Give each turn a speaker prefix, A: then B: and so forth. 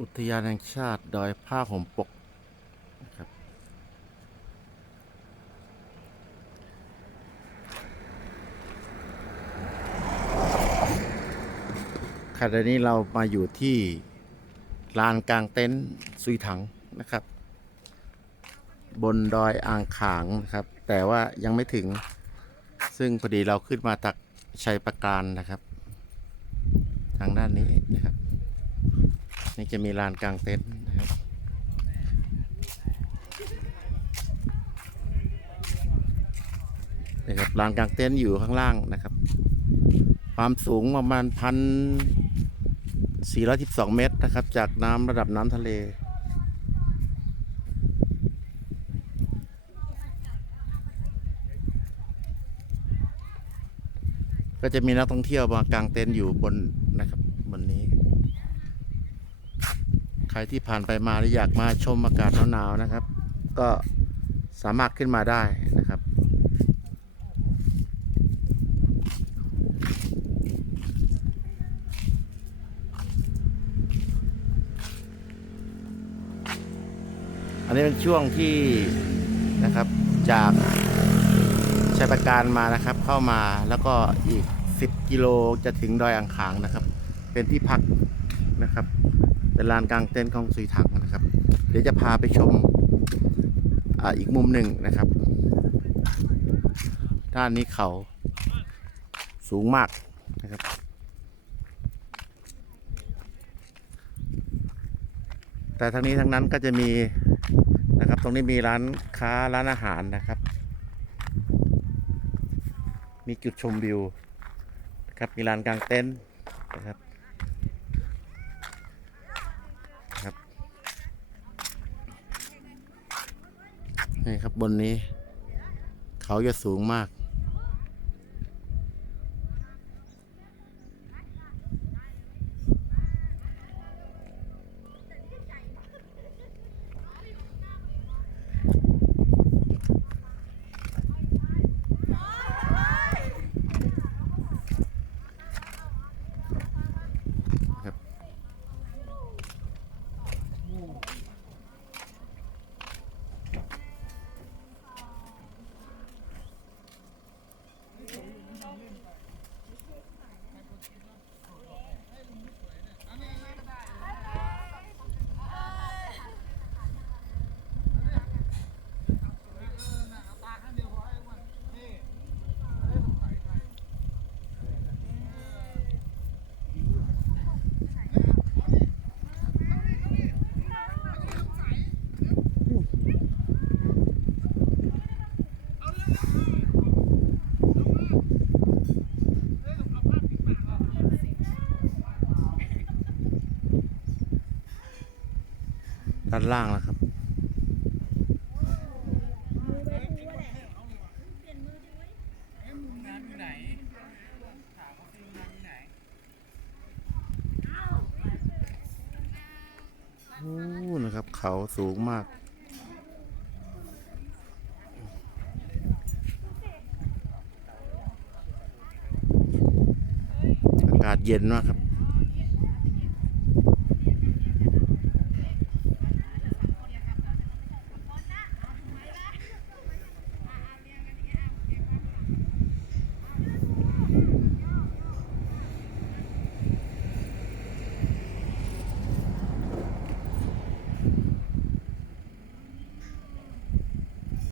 A: อุทยานแห่งชาติดอยผ้าห่มปกนะครับขณะนี้เรามาอยู่ที่ลานกลางเต็นท์ซุยถังนะครับ บนดอยอ่างขางนะครับ แต่ว่ายังไม่ถึงซึ่งพอดีเราขึ้นมาตักชัยประการนะครับ ทางด้านนี้นะครับ นี่จะมีลานกลางเต็นท์นะครับนะครับลานกลางเต็นท์อยู่ข้างล่างนะครับ ความสูงประมาณพันสี่ร้อยสิบสองเมตรนะครับ จากน้ำระดับน้ำทะเลก็จะมีนักท่องเที่ยวมากางเต็นท์อยู่บนนะครับบนนี้ รที่ผ่านไปมาหรืออยากมาชมอากาศหนาวๆนะครับ ก็สามารถขึ้นมาได้นะครับอันนี้เป็นช่วงที่นะครับจากชัยประการมานะครับเข้ามาแล้วก็อีก 10 กิโลจะถึงดอยอ่างขางนะครับ เป็นที่พักนะครับ เป็นลานกลางเต็นท์ของสุยถังนะครับ เดี๋ยวจะพาไปชมออีกมุมหนึ่งนะครับ ด้านนี้เขาสูงมากนะครับแต่ทั้งนี้ทั้งนั้นก็จะมีนะครับ ตรงนี้มีร้านค้าร้านอาหารนะครับ มีจุดชมวิวนะครับมีลานกลางเต็นท์นะครับ นี่ครับบนนี้ เขาจะสูงมาก ด้านล่างนะครับ โอ้นะครับ เขาสูงมากอากาศเย็นมากครับ